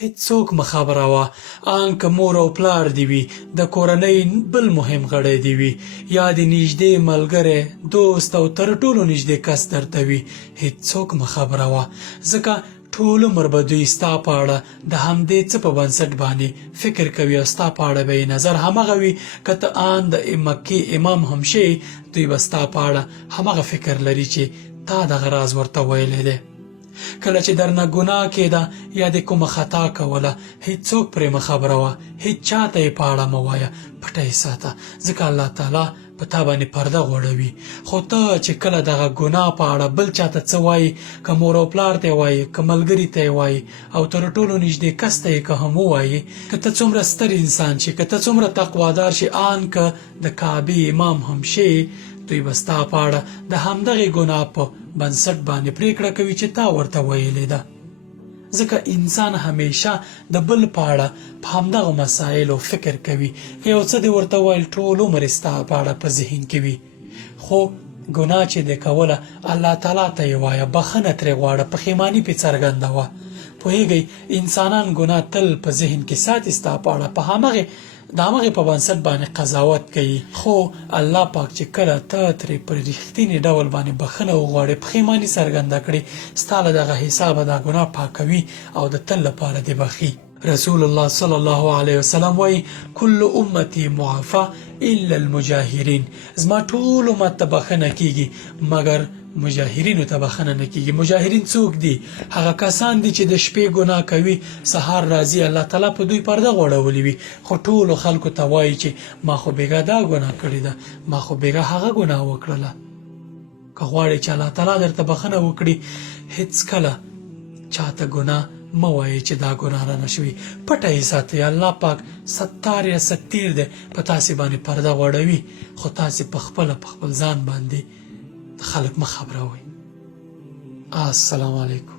هیڅوک مه خبروه، ان که مور او پلار دې وي، د کورنۍ بل مهم غړی دې وي، یا د نږدې ملګری، دوست او تر ټولو نږدې کس درته وي، هیڅوک مه خبروه، ځکه ټول عمر به دوی ستا په اړه د همدې څه په بنسټ باندې فکر کوي او ستا په اړه به یې نظر همغه وي. که ته ان د مکې امام هم شې، دوی به ستا په اړه همغه فکر لري چې تا دغه راز ورته ویلی دی. کله چې درنه ګناه کېده یا د کومه خطا کوله، هیڅوک پرې مه خبروه، هیڅ چاته یې په اړه مه وایه، پټه یې ساته، ځکه الله تعالی په تا باندې پرده غوړوي. خو ته چې کله دغه ګناه په اړه بل چاته څه وایي، که مور او پلار ته یې وایي، که ملګري ته یې وایي، او تر ټولو نږدې کس ته یې که هم ووایي، که ته څومره ستر انسان شي، که ته څومره تقوادار شي، ان که د کعبې امام هم شي، دوی به ستا په اړه د همدغې ګناه په بنسټ باندې پریکړه کوي چې تا ورته ویلې ده. ځکه انسان همیشه د بل په اړه په همدغو مسایلو فکر کوي. که یو څه دې ورته ویل، ټول عمر یې ستا په اړه په ذهن کې وي. خو ګناه چې دې کوله، الله تعالی ته یې وایه، بخښنه ترې غواړه، پښیماني پرې څرګندوه. پوهېږئ، انسانان ګناه تل په ذهن کې ساتي، ستا په اړه په د همغې په بنسټ باندې قضاوت کوي. خو الله پاک چې کله ته ترې په رښتینې ډول باندې بخښنه وغواړې، پښیماني څرګنده کړې، ستا له دغه حسابه دا ګناه پاکوي او د تل لپاره دې بخښي. رسول الله صلی الله علیه وسلم وایي: کل امتی معافی الا المجاهرین. زما ټول امت ته بخښنه کیږي مګر مجاهرینو ته بخښنه نه کیږي. مجاهرین څوک دي؟ هغه کسان دي چې د شپې ګناه کوي، سهار راځي، الله تعالی په دوی پرده غوړولې وي، خو ټولو خلکو ته وایي چې ما خو بیګا دا ګناه کړې ده، ما خو بیګا هغه ګناه وکړله. که غواړې چې الله تعالی درته بخښنه وکړي، هیڅکله چاته ګناه مه وایئ چې دا ګناه رانه شوي، پټه یې ساتئ. الله پاک ستار یا ستیر دی، په تاسې باندې پرده غوړوي، خو تاسې په خپل ځان باندې خلک مه خبروئ. السلام علیکم.